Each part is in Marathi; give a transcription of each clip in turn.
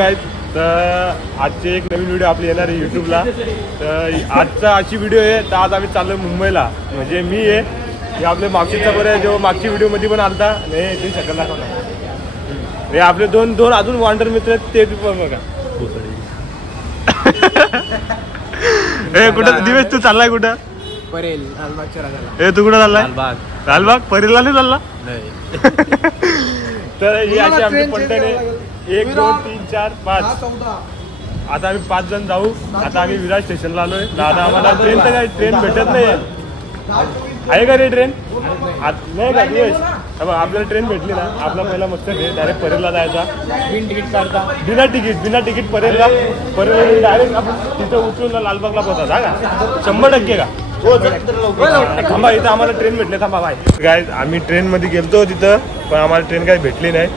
गाईज, तर आजची एक नवीन व्हिडिओ आपली येणार आहे यूट्यूबला. तर आजचा अशी व्हिडिओ आहे. तर आज आम्ही चाललो मुंबईला. म्हणजे मी आहे हे आपले मागशीचा बरं जो मागची व्हिडिओमध्ये पण आलता नाही ते शकल दाखवला. हे आपले दोन अजून वॉन्डर मित्र आहेत ते पण बघा. ए कुठं दिवेश तू चाललाय कुठं? परेल लालबागच्या राजाला. ए तू कुठं चाललाय? लालबाग परेलला नाही चालला? तर ही अशी आमची पलटण 1 2 3 4 5. आता आम्ही 5 जण जाऊ. आता आम्ही विरार स्टेशनला आलोय. दादा आम्हाला ट्रेन तर काय ट्रेन भेटत नाही आहे का रे ट्रेन? नाही का दिवेश? आपल्याला ट्रेन भेटली ना आपला पहिला मस्त डायरेक्ट परेलला जायचा. बिन तिकीट काढता बिना तिकीट परेलला डायरेक्ट आपण तिथं उतरून लालबागला पोहोचा का 100% का? थांबा इथं आम्हाला ट्रेन भेटले. थांबा बाय काय आम्ही ट्रेनमध्ये गेलतो तिथं पण आम्हाला ट्रेन काही भेटली नाही.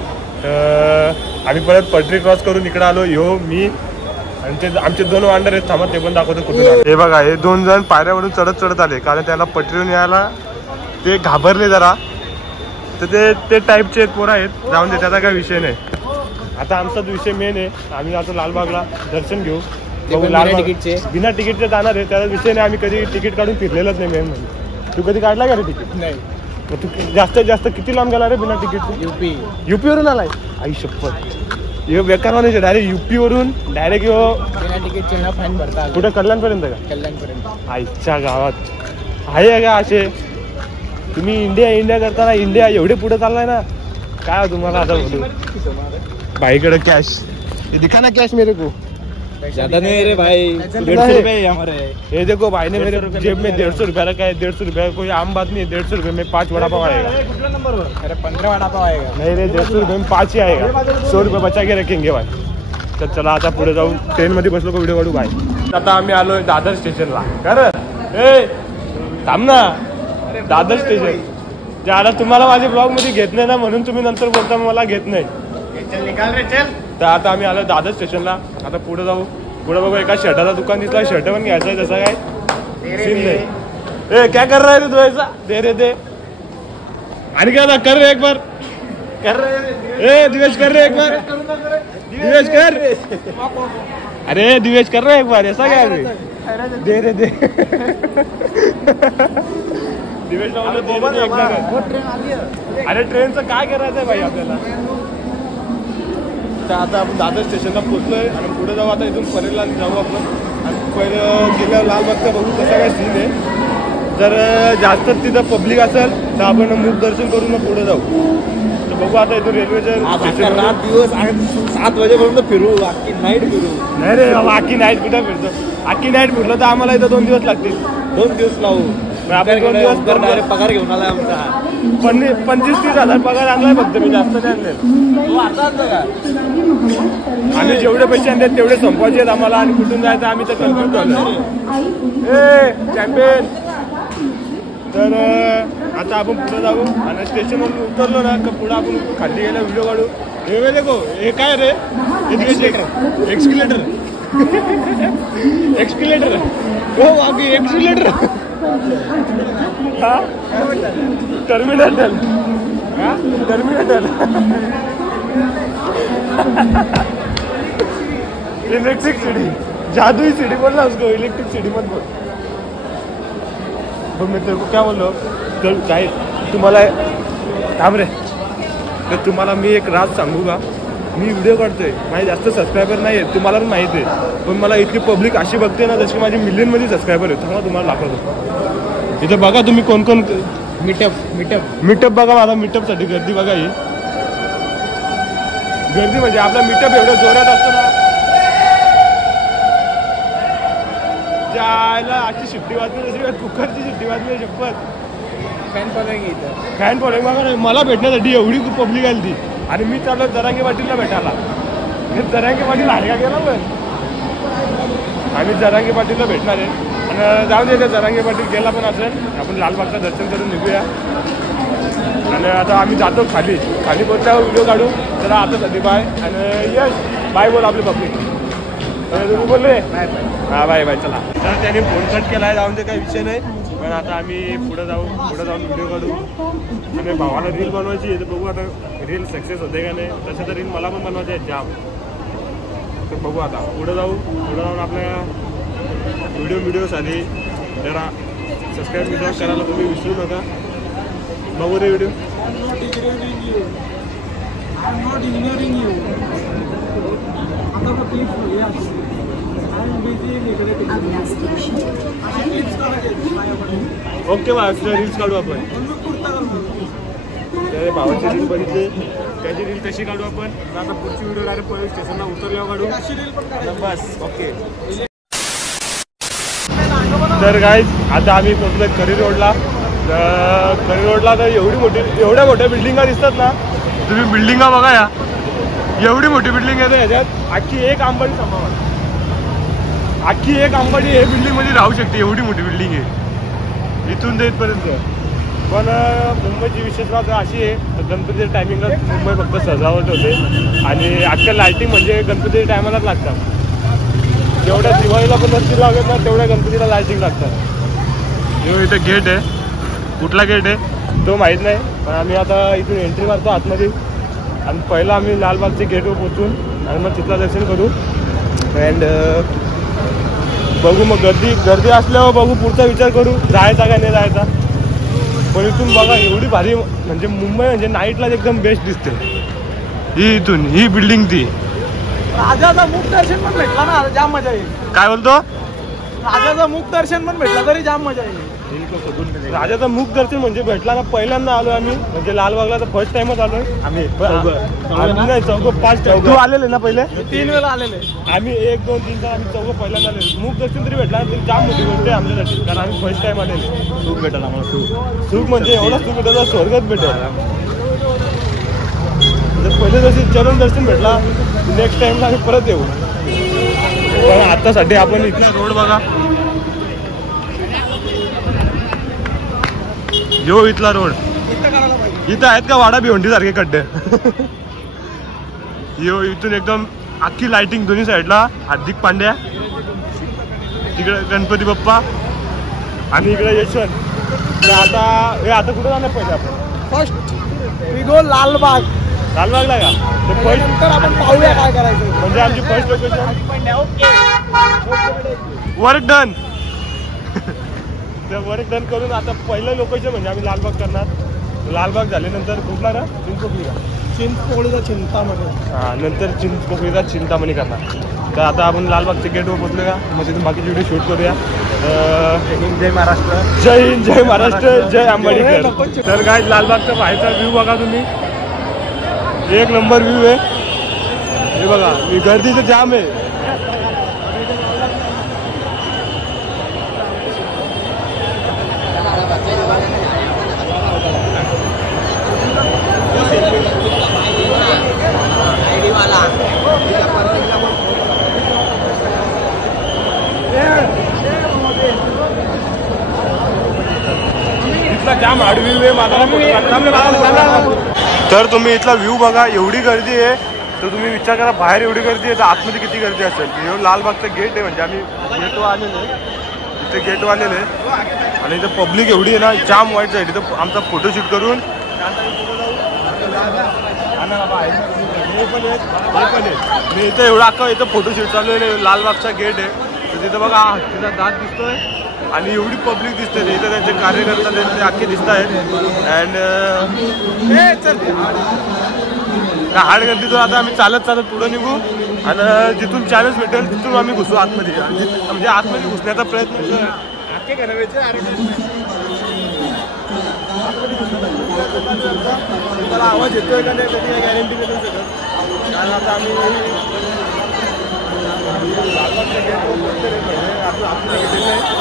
आम्ही परत पटरी क्रॉस करून इकडे आलो. मी आणि ते आमचे 2 वांडर आहेत. थांबा ते पण दाखवतो कुठून आले. हे बघा हे 2 जण पायऱ्यावरून चढत आले कारण त्यांना पटरीवरून यायला ते घाबरले जरा. तर ते टाईपचे पोरं आहेत. जाऊन दे त्याचा काही विषय नाही. आता आमचाच विषय मेन आहे. आम्ही आता लालबागला दर्शन घेऊ. बिना तिकीटचे जाणार आहे त्याचा विषय नाही. आम्ही कधी तिकीट काढून फिरलेलंच नाही मेन म्हणजे. तू कधी काढला का रे तिकीट? नाही. तू जास्तीत जास्त किती लांब गेला रे बिना तिकीट? युपी वरून आलाय? आई शपथ बेकार म्हणायचे डायरेक्ट युपी वरून डायरेक्ट बिना तिकीटचे फाईन भरता. कुठे कल्याणपर्यंत का? कल्याणपर्यंत. आईच्या गावात आहे का असे? तुम्ही इंडिया करताना इंडिया एवढे पुढे चाललाय ना काय तुम्हाला आता बोलू. भाईकडे कॅश दिखा ना कॅश मेरे को ज्यादा नहीं रे भाई 150 रुपये हमारे. ये देखो भाई ने मेरे जेब में 150 रुपया रखा है. 150 रुपया कोई आम बात नहीं है. 150 रुपये में 5 वड़ा पाव आएगा. अरे 15 वड़ा पाव आएगा. नहीं रे 150 रुपये में 5 ही आएगा. 100 रुपये बचा के रखेंगे भाई. तर चला आता पुढे जाऊ. ट्रेन मध्ये बसलो का व्हिडिओ काढू भाई. आता आम्ही आलोय दादर स्टेशनला. ए थांब ना. दादर स्टेशन ज्याला तुम्हाला माझ्या ब्लॉग मध्ये घेत नाही ना म्हणून तुम्ही नंतर बोलता मला घेत नाही. चल निकाल रे चल. तर आता आम्ही आलो दादर स्टेशनला. आता पुढे जाऊ. पुढे बघू एका शर्टाचा दुकान दिसला. शर्ट पण घ्यायचा आहे तसा काय सीन नाही. ए क्या कर रहा है रे तू ऐसा? दे रे दे. आणि काय आता कर रे एक बार. कर रे ए दिवेश कर रे एक बार. दिवेश कर. अरे दिवेश कर रे एक बार. ऐसा क्या दे रे दे. दिवेश अरे ट्रेनचं काय करायचं आहे भाई आपल्याला. तर आता आपण दादर स्टेशनला पोहोचलोय आणि पुढे जाऊ. आता इथून परेलला जाऊ आपण. आणि पहिलं गेल्यावर लालबागचा बघू कसा काय सीन आहे. जर जास्त तिथं पब्लिक असेल तर आपण मुख दर्शन करून मग पुढे जाऊ. तर बघू आता इथून रेल्वेच्या रात दिवस 7 वाजेपर्यंत फिरू. अख्खी नाईट फिरू. नाही रे बाबा अख्खी नाईट कुठं फिरतो. अख्खी नाईट फिरलं तर आम्हाला इथं 2 दिवस लागतील. 2 दिवस लावू. आपण 2 दिवस डायरेक्ट पगार घेऊन आलाय आमचा. 25-30 हजार पगार आणलाय फक्त. मी जास्त नाही आणले. आम्ही जेवढे पैसे आणले तेवढे संपवायचे आहेत आम्हाला. आणि कुठून जायचं आम्ही तर कन्फ्युज झालो. ए चॅम्पियन. तर आता आपण पुढे जाऊ आणि स्टेशनवरून उतरलो ना का पुढे आपण खाली गेला व्हिडिओ काढू. हे देखो हे काय रे एक्सक्युलेटर. एक्सक्युलेटर हो बाकी एक्सक्युलेटर. हा टर्मिनेटर. Terminator electric city. जादुई सिटी बोल ना उसको. इलेक्ट्रिक सिटी मत बोल. तो मी तेरे को क्या बोललो तर काय तुम्हाला थांब रे. तर तुम्हाला मी एक राज सांगू का. मी व्हिडिओ काढतोय. माझे जास्त सबस्क्रायबर नाही आहेत तुम्हाला पण माहिती आहे. पण मला इतकी पब्लिक अशी बघते ना जशी माझी मिलियनमध्ये सबस्क्रायबर आहेत. थांबा तुम्हाला दाखवतो. इथं बघा तुम्ही कोण कोण मीटअप बघा. माझा मीटअपसाठी गर्दी बघा. ही गर्दी म्हणजे आपला मीटअप एवढं जोरात असतो ना. ज्याला अशी शिट्टी वाजली जशी कुकरची शिट्टी वाजली शपथ. फॅन फॉलोइंग बघा. मला भेटण्यासाठी एवढी पब्लिक आली ती. आणि मी चाललो जरांगे पाटीलला भेटायला. जरांगे पाटील आहे का गेला पण. आम्ही जरांगे पाटीलला भेटणार आहे. आणि जाऊन दे जरांगे पाटील गेला पण असेल. आपण लालबागचं दर्शन करून निघूया. आणि आता आम्ही जातो खाली पोहोचल्यावर व्हिडिओ काढू. चला आता साठी बाय. आणि यश बाय बोल आपले पब्लिक. तुम्ही बोलले हा बाय बाय. चला तर त्याने फोन कट केला आहे. जाऊन दे काही विषय नाही. पण आता आम्ही पुढे जाऊन व्हिडिओ काढू. आणि भावाला रील बनवायची आहे तर बघू आता रील सक्सेस होते का नाही. तसं तर रील मला पण बनवायचे आहेत जाम. तर बघू आता पुढे जाऊन आपल्या व्हिडिओसाठी जरा सबस्क्राईब करायला तुम्ही विसरू नका. बघू रे व्हिडिओ. ओके बा रील्स काढू आपण. त्या भावाची रील बघितली त्याची रील कशी काढू आपण. आता पुढची व्हिडिओ डायरेक्ट पोलीस स्टेशनला उतरल्यावर काढू. बस ओके. तर गाईज आता आम्ही पोहोचलो करी रोडला. तर एवढ्या मोठ्या बिल्डिंगा दिसतात ना. तुम्ही बिल्डिंगा बघा या एवढी मोठी बिल्डिंग आहे. ह्याच्यात आखी एक अंबानी सांभाळा. आखी एक अंबानी हे बिल्डिंग मध्ये राहू शकते. एवढी मोठी बिल्डिंग आहे इथून ते इथपर्यंत. पण मुंबईची विशेषता अशी आहे गणपतीच्या टायमिंगला मुंबई फक्त सजावट होते आणि आजकाल लायटिंग म्हणजे गणपतीच्या टायमालाच लागतात. जेवढ्या दिवाळीला पण नसतील लागत ना तेवढ्या गणपतीला लायटिंग लागतात. जो इथे गेट आहे कुठला गेट आहे तो माहीत नाही पण आम्ही आता इथून एंट्री मारतो आतमध्ये आणि पहिला आम्ही लालबागच्या गेटवर पोचून आणि मग तिथलं दर्शन करू. अँड बघू मग गर्दी असल्यावर बघू पुढचा विचार करू जायचा का नाही जायचा. पण इथून बघा एवढी भारी म्हणजे मुंबई म्हणजे नाईटला एकदम बेस्ट दिसते. ही इथून ही बिल्डिंग ती राजाचा मुख दर्शन पण भेटला ना जाम मजा येईल. काय बोलतो. राजाचा मुख दर्शन पण भेटला तरी जाम मजा येईल. राजाचा मुख दर्शन म्हणजे भेटला ना. पहिल्यांदा आलो आम्ही म्हणजे लालबागला तर फर्स्ट टाइमच आलोय आम्ही. नाही चौघं 5 तू आलेले ना पहिले 3 वेळा आलेले आम्ही 1 2 3 4 आम्ही चौघं पहिल्यांदा आलेले. मुख दर्शन तरी भेटला तरी जाम मोठी गोष्ट आहे आमच्यासाठी कारण आम्ही फर्स्ट टाइम आलेले. सुख भेटायला आम्हाला सुख म्हणजे एवढा सुख भेटायला स्वर्गच भेटायला. पहिले जशी चरण दर्शन भेटला नेक्स्ट टाइमला आम्ही परत येऊ. पण आतासाठी आपण इथला रोड बघा. यो इथला रोड इथं आहेत का वाडा भिवंडी सारखे खड्डे. यो इथून एकदम अख्खी लाइटिंग दोन्ही साईडला. हार्दिक पांड्या तिकडे गणपती बाप्पा आणि इकडे यशवंत. आता कुठं जाणार पहिले आपण. First we go Lalbaug. लालबागला का तर फर्स्ट नंतर आपण पाहूया काय करायचं. म्हणजे आमची first location work done. Work done करून आता पहिलं लोकेशन म्हणजे आम्ही लालबाग करणार. लालबाग झाल्यानंतर कुठला ना चिंचपोकळी का चिंचपोकळीचा चिंतामणी. हां नंतर चिंचपोकळीचा चिंतामणी करणार. तर आता आपण लालबागच्या गेटवर पोहोचलो का मग तिथून बाकीची व्हिडिओ शूट करूया. जय महाराष्ट्र. जय हिंद जय महाराष्ट्र जय अंबाडीकर. तर काय लालबागचा बाहेरचा व्ह्यू बघा तुम्ही. एक नंबर व्ह्यू आहे. हे बघा गर्दी तर जाम आहे. इथला जाम हार्ड व्ह्यू आहे माझा. तर तुम्ही इथला व्ह्यू बघा. एवढी गर्दी आहे तर तुम्ही विचार करा बाहेर एवढी गर्दी आहे तर आतमध्ये किती गर्दी असेल. हे लालबागचं गेट आहे म्हणजे आम्ही गेटवर आलेलो आहे. इथे गेटवर आलेलं आहे आणि इथं पब्लिक एवढी आहे ना जाम वाईट आहे. इथं आमचा फोटोशूट करून मी इथं एवढा अख्खा इथं फोटोशूट चालू आहे. लालबागचा गेट आहे तर तिथं बघा तिचा दात दिसतोय आणि एवढी पब्लिक दिसते. इथं त्यांचे कार्यकर्ता त्यांचे अख्खे दिसत आहेत. अँड हार्ड गर्दीतून आता आम्ही चालत पुढे निघू आणि जिथून चॅनल्स भेटेल तिथून आम्ही घुसू आतमध्ये. म्हणजे आतमध्ये घुसण्याचा प्रयत्न मला आवाज येतोय का नाही त्याची गॅरंटी नाही शकत कारण आता आम्ही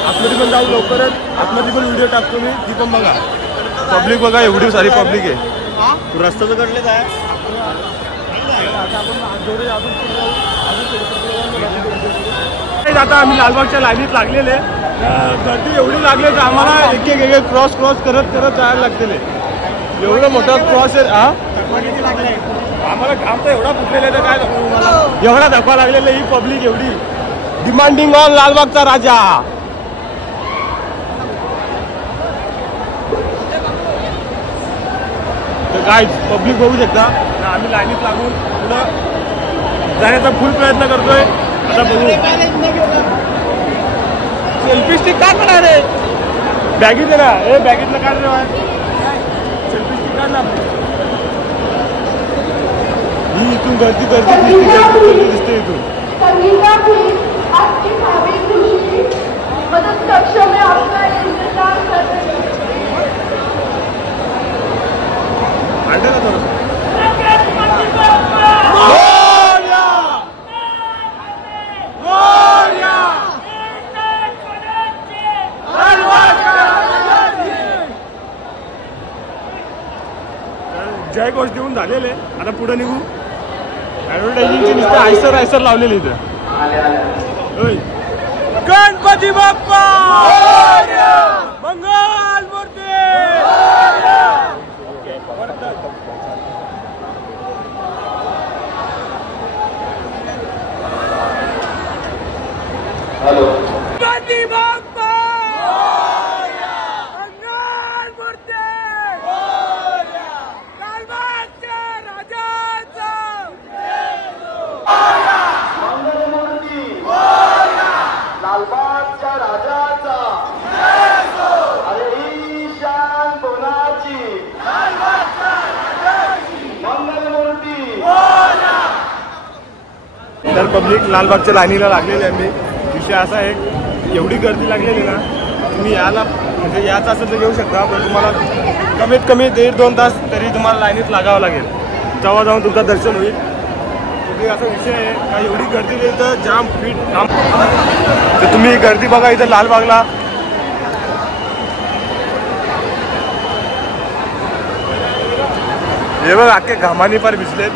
आतमध्ये पण जाऊ लवकरच. आतमध्ये पण व्हिडिओ टाकतो मी ती पण बघा. पब्लिक बघा एवढी सारी पब्लिक आहे. रस्त्याचं कडलेच आहे. आता आम्ही लालबागच्या लाईनीत लागलेले. गर्दी एवढी लागली तर आम्हाला एक एक क्रॉस करत जायला लागलेले. एवढं मोठा क्रॉस आहे. आम्हाला घाम तर एवढा फुटलेला आहे तर काय दाखवू मला. एवढा धक्का लागलेला ही पब्लिक एवढी. डिमांडिंग ऑन लालबागचा राजा. तर काय पब्लिक बघू शकता आम्ही लाईनीत लागून पुढं जाण्याचा फुल प्रयत्न करतोय. आता बघू. सेल्फी स्टिक काढ म्हणा रे. बॅगीत आहे ना. हे बॅगीतनं काढ रे. सेल्फी स्टिक काढ ना. ही इथून गर्दी दिसते इथून. मदद कक्ष में आपका इंतजार कर रहे हैं. जय घोष देऊन झालेले. आता पुढे निघू. ऍडव्हर्टायझिंगची नुसतं आयसर लावलेली इथं. गणपती बाप्पा मंगल मूर्ती. हॅलो. गणपती बाप्पा मंगल मूर्ती. लालबागच्या राजाचा लालबागच्या राजाचा अरे ईशान कोणाची मंगलमूर्ती. तर पब्लिक लालबागच्या लाईनीला लागलेली आहे. मी विषय असा आहे एवढी गर्दी लागलेली ना तुम्ही याला म्हणजे याचं असेल तर येऊ शकता पण तुम्हाला कमीत कमी 1.5-2 तास तरी तुम्हाला लाईनीत लागावं लागेल तेव्हा जाऊन तुमचं दर्शन होईल. असा विषय आहे का एवढी गर्दी इथं जाम फीट काम. तर तुम्ही गर्दी बघा इथं लालबागला. हे बघ अख्खे घामानी पार भिजलेत.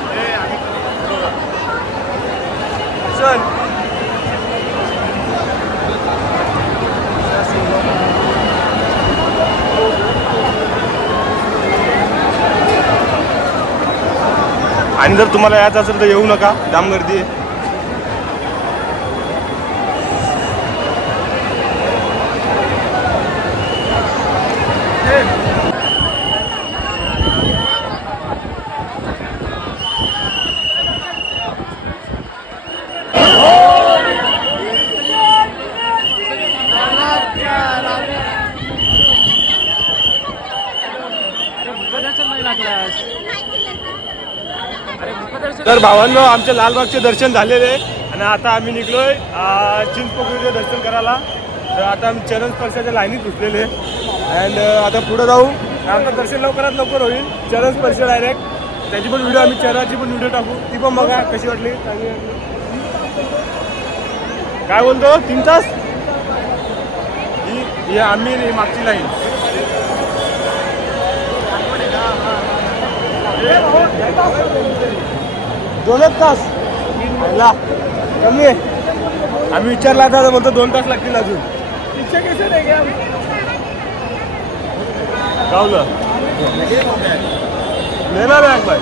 आणि जर तुम्हाला यायचं असेल तर येऊ नका. जाम गर्दी आहे. तर भावांनो आमच्या लालबागचे दर्शन झालेले आणि आता आम्ही निघलोय चिंचपोकळीचे दर्शन करायला. तर आता आम्ही चरण स्पर्शाच्या लाईनीत घुसलेले अँड आता पुढे जाऊ. आमचं दर्शन लवकरात लवकर होईल. चरण स्पर्श डायरेक्ट त्याची पण व्हिडिओ आम्ही चरणाची पण व्हिडिओ टाकू. ती पण बघा कशी वाटली. काय बोलतो 3 तास ही आम्ही मागची लाईन. दोनच तास कमी आहे. आम्ही विचारला आता म्हणतो 2 तास लागतील अजून. गावलं लेना बैग भाई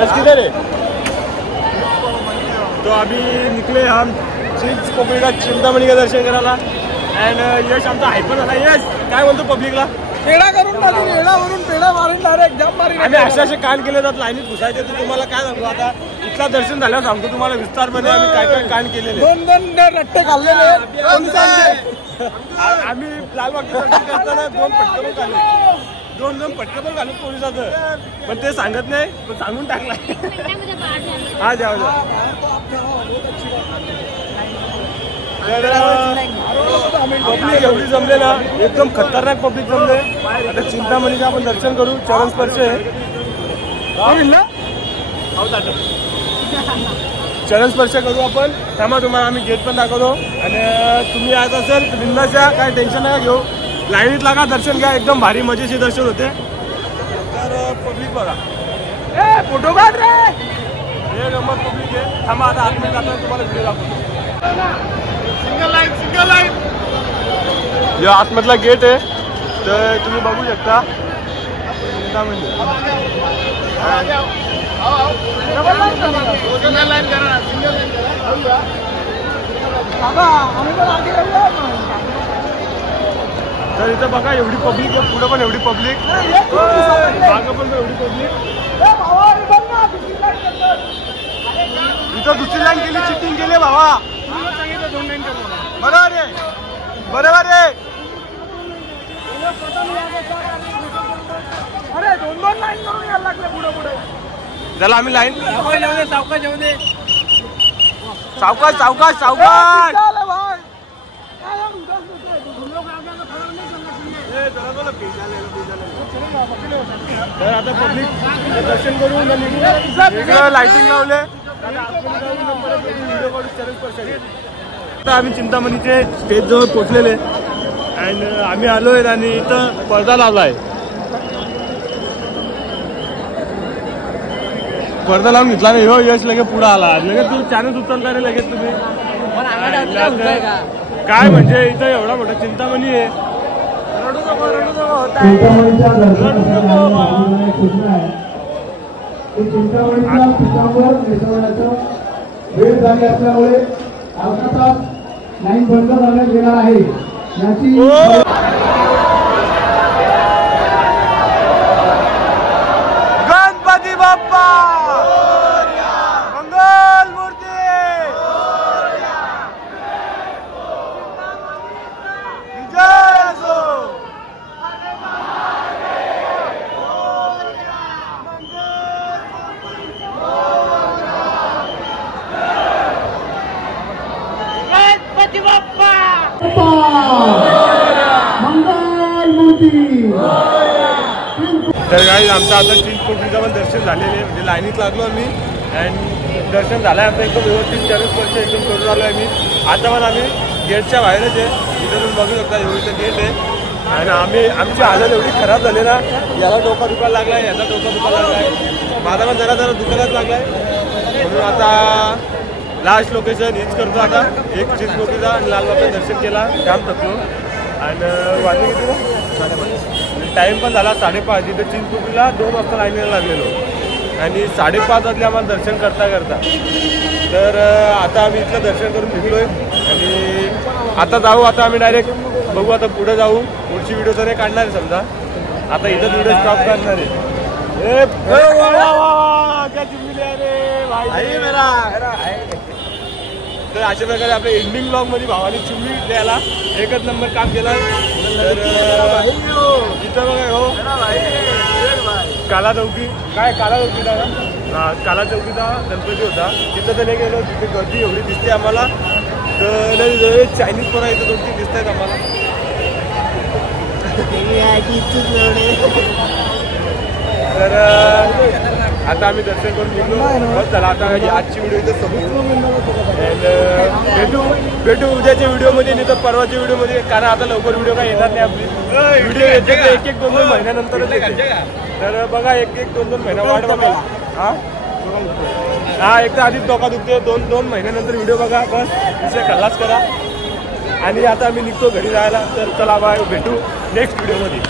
यश किधर है. तो अभी निकले हम चिंचपोकळी का चिंतामणी का दर्शन करायला अँड यश आमचा हायपर झाला. यश काय बोलतो पब्लिकला. पेढा करून रेडावरून पेढा मारून डायरेक्ट जम मारी. आम्ही असे कांड केले जात लाईनीत घुसायचे. तर तुम्हाला काय सांगू आता इथला दर्शन झाल्यावर सांगतो तुम्हाला विस्तारमध्ये आम्ही काय काय कांड केलेले. 2 रट्टे खाल्लेले. आम्ही लालबागच्या दर्शन करताना 2 फटके पण खाल्ले. 2 फटके पण घालून पोलिसाचं पण ते सांगत नाही पण सांगून टाकला. हा जाऊ द्या. पब्लिक एवढी जमले ना एकदम खतरनाक पब्लिक जमले. आता चिंतामणीचं आपण दर्शन करू. चरण स्पर्श आहे. चरण स्पर्श करू आपण. त्यामुळे तुम्हाला आम्ही गेट पण दाखवतो आणि तुम्ही यायचं असेल तर बिंदाच्या काय टेन्शन नका घेऊ. लाईनीत लागा दर्शन घ्या. एकदम भारी मजेशीर दर्शन होते. तर पब्लिक बघा. फोटो काढ रे. हे नंबर पब्लिक आहे. थांबा आता आतमध्ये जाताना तुम्हाला व्हिडिओ दाखवतो. सिंगल लाईन या आतमधला गेट आहे. तर तुम्ही बघू शकता. तर इथं बघा एवढी पब्लिक आहे. पुढं पण एवढी पब्लिक. मागं पण एवढी पब्लिक. इथं दुसरी लाईन बरोबर आहे बरोबर आहे. अरे 2-2 लाईन करून यायला लागले पुढे पुढे. त्याला आम्ही लाईन सावकाश येऊ दे. सावकाश सावकाश सावकाश. तर आता पब्लिक दर्शन करून लाइटिंग लावले. आता आम्ही चिंतामणीचे स्टेज जवळ पोहोचलेले अँड आम्ही आलोय आणि इथं पडदा लावलाय. पडदा लावून घेतला नाही हो यश लगेच पुढे आला. लगेच तू चॅनल उचलता रे लगेच तुम्ही. काय म्हणजे इथं एवढा मोठा चिंतामणी आहे. चिंतामणीच्या दर्शनासाठी सूचना आहे की चिंतामणीच्या पिठावर नेसवण्याचं वेळ झाली असल्यामुळे अर्धा तास लाईन बंद करण्यात येणार आहे याची. गणपती बाप्पा मंगल मूर्ती जय असो. गणपती बाप्पा मंगल मूर्ती. तर काही आमचं आता चिंचपोटरीचं पण दर्शन झालेलं आहे. म्हणजे लाईनीत लागलो आम्ही अँड दर्शन झालं आहे. आता एकदम व्यवस्थित 40 वर्ष एकदम करून आलो आहे आम्ही. आता पण आम्ही गेटच्या बाहेरच आहे. इथं तुम्ही बघू शकता एवढीचं गेट आहे आणि आमची हालत एवढी खराब झाली ना. याला डोका दुखायला लागला आहे याचा डोका दुखायला लागला आहे. माझा पण जरा दुखायलाच लागला आहे. म्हणून आता लास्ट लोकेशन हीच करतो. आता एक चिंचपोटरीचा आणि लालबागचं दर्शन केला. जाम थकलो आणि वाजले किती ना टाईम पण झाला 5:30. तिथं चिंचपोटरीला 2 वाजता लाईनीला लागलेलो आणि 5:30 वाजले आम्हाला दर्शन करता तर आता आम्ही इथलं दर्शन करून निघलोय आणि आता जाऊ. आता आम्ही डायरेक्ट बघू आता पुढे जाऊ. पुढची व्हिडिओ तर नाही काढणार आहे समजा. आता इथं व्हिडिओ स्टॉप करणार आहे. तर अशा प्रकारे आपल्या एंडिंग ब्लॉग मध्ये भावाने चुम्मी द्यायला एकच नंबर काम केला. तर इथं बघा हो काला चौकी काय काला चौकीचा काला चौकीचा गणपती होता. तिथं तर नाही गेलो. तिथे गर्दी एवढी दिसते आम्हाला. तर चायनीज पोरं इथं 2-3 दिसत आहेत आम्हाला. तर आता आम्ही दर्शन करून निघलो. बस झाला आता आजची व्हिडिओ इथं समजतो. भेटू उद्याच्या व्हिडिओमध्ये नाही तर परवाच्या व्हिडिओमध्ये. कारण आता लवकर व्हिडिओ काय येणार नाही. आपली व्हिडिओ येते 1-2 महिन्यानंतरच येते. तर बघा 1-2 महिना वाट बघा. हा एक तर आधीच डोका दुखते. 2 महिन्यानंतर व्हिडिओ बघा. बस विषय खल्लास करा आणि आता आम्ही निघतो घरी जायला. तर चला बाय भेटू नेक्स्ट व्हिडिओमध्ये.